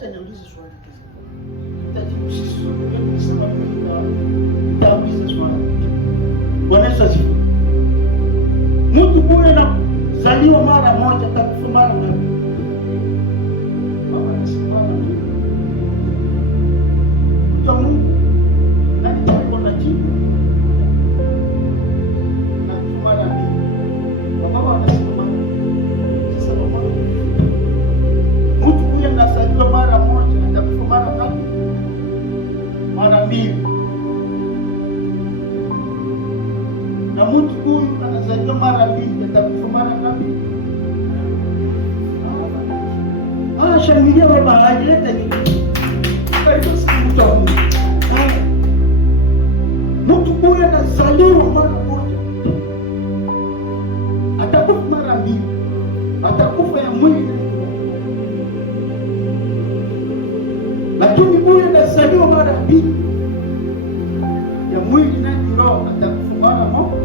Acha niulize swali kizi. Nitajibu sisi sote. Nikisema mimi nitauliza swali. Bwana Yesu asifiwe. Mtu huyu anazaliwa mara moja atakufa mara ngapi? Baba anasema nini? Kwa Mungu na nitakuwa na jibu. Na kufa mara mbili. Baba anasema sasa Baba mtu huyu anazaliwa mara moja atakufa mara ngapi? Mara mbili. Na mtu huyu anazaliwa mara mbili atakufa mara ngapi? Shangilia baba hajileta nini? Karibu sana mtu wa Mungu. Mtu huyu anazaliwa mara moja atakufa mara mbili. Atakufa ya mwili. Lakini huyu anazaliwa mara mbili ya mwili na roho atakufa mara moja.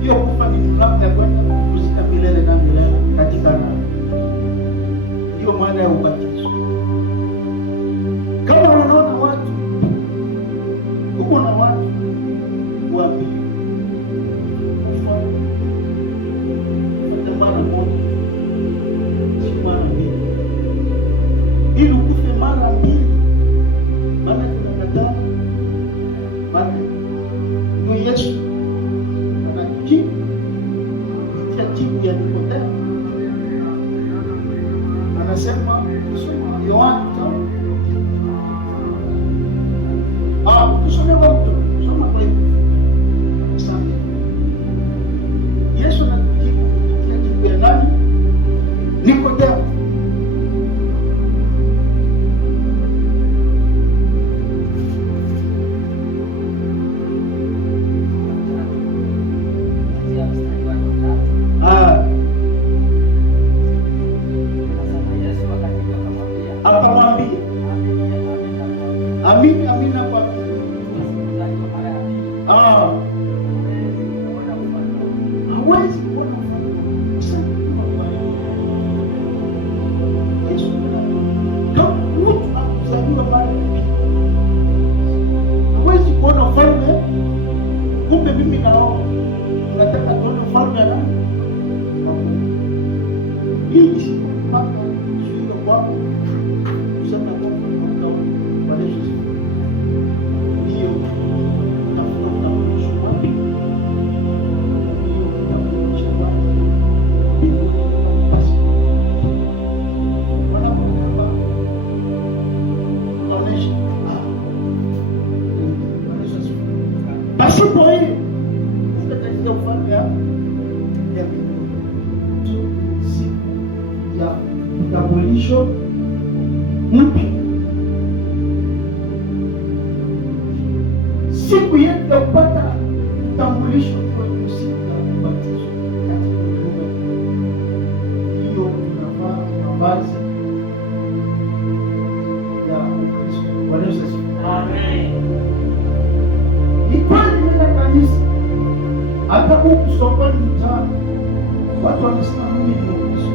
Hiyo kufa ni mlango ya kwenda kuzika milele na milele katika raha. Ndio maana ya ubatizo. Kama unaona watu huko na watu wapi kufa mara moja si mara mbili. Ili ukufe mara mbili maana tunakataa. Maana ndio Yesu anajibu jibu ya Nikodemo. Anasema kusoma Yohana kusoma wote soma kwa hiyo sana. Yesu anajibu jibu ya nani? Nikodemo. Amina kwa hawezi kuona Yesu kama mtu akuzaliwa mara mbili hawezi kuona ufalme. Kumbe mimi nao nataka tuone ufalme na hii si mpaka sio kwako kusema kwa Yesu. Pasipo hii utatajia ufalme ya siku ya utambulisho mpya. Siku yetu ya kupata utambulisho kwenye siku ya ubatizo katika huduma hiyo, tunavaa mavazi ya Ukristo. Bwana Yesu asifiwe. Amen. Ni kweli nenda kanisa, hata huku sokoni mtaani watu wanasema mimi ni Mkristo.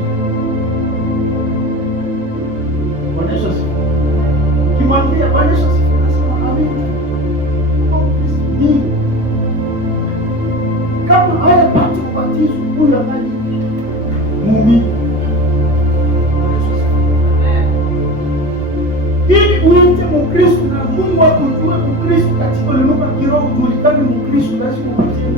Bwana Yesu asifiwe. Kimwambia Bwana Yesu asifiwe, nasema amina. Kama hayapati ubatizo huyu amani muumini. Ili uite Mkristo na Mungu akujue Mkristo katika ulimwengu wa kiroho, ujulikane Mkristo, lazima upatie